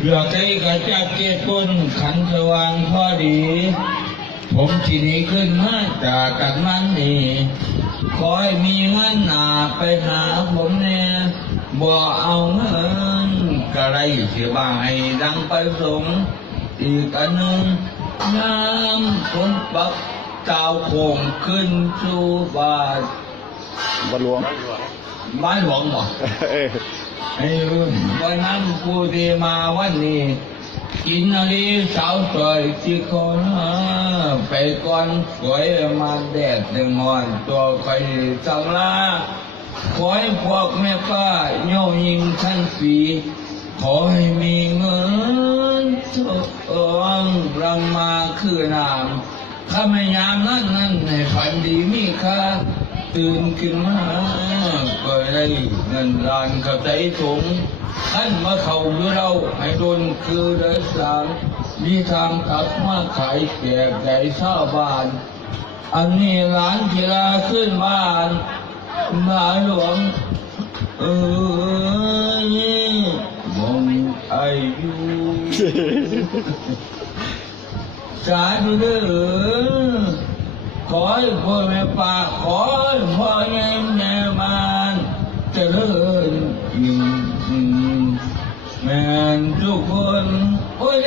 เหลือใจกับจับเก็บก้นขันสว่างพอดีผมทีนี้ขึ้นมาจากกันมันนี่ขอให้มีเงินหนาไปหาผมเนี่ยบ่เอาเงินกระไรเสียบ่ายดังไปสงอีกอันหนึ่งน้ำฝนปักเจ้าโคงขึ้นสู่บ้านหลวงบ้านหลวงบ่ไอ้วันนั้นกูที่มาวันนี้กินอะไรสาวสวยที่คนไปก่อนสวยมาแดดแดงอ่อนตัวใครสังลาขอให้พวกแม่ป้าโยยิงทั้งปีขอให้มีเงินทองรังมาคือน้ำข้าไม่ยามนั้นให้ฝันดีมีค่าตื่นขึ้นมาก็ได้เงินล้านกับใจถุงท่านมาเข้าด้วยเราให้โดนคือเดือดสามมีทางขับมาขายแก่ใหญ่ชาวบ้านอันนี้หลานกีฬาขึ้นบ้านมาหลวงมองอายุสาธุเด้อขอให้พ่อแม่ป่าขอให้พ่อแม่บ้านเจริญแม่ทุกคนโอ้ย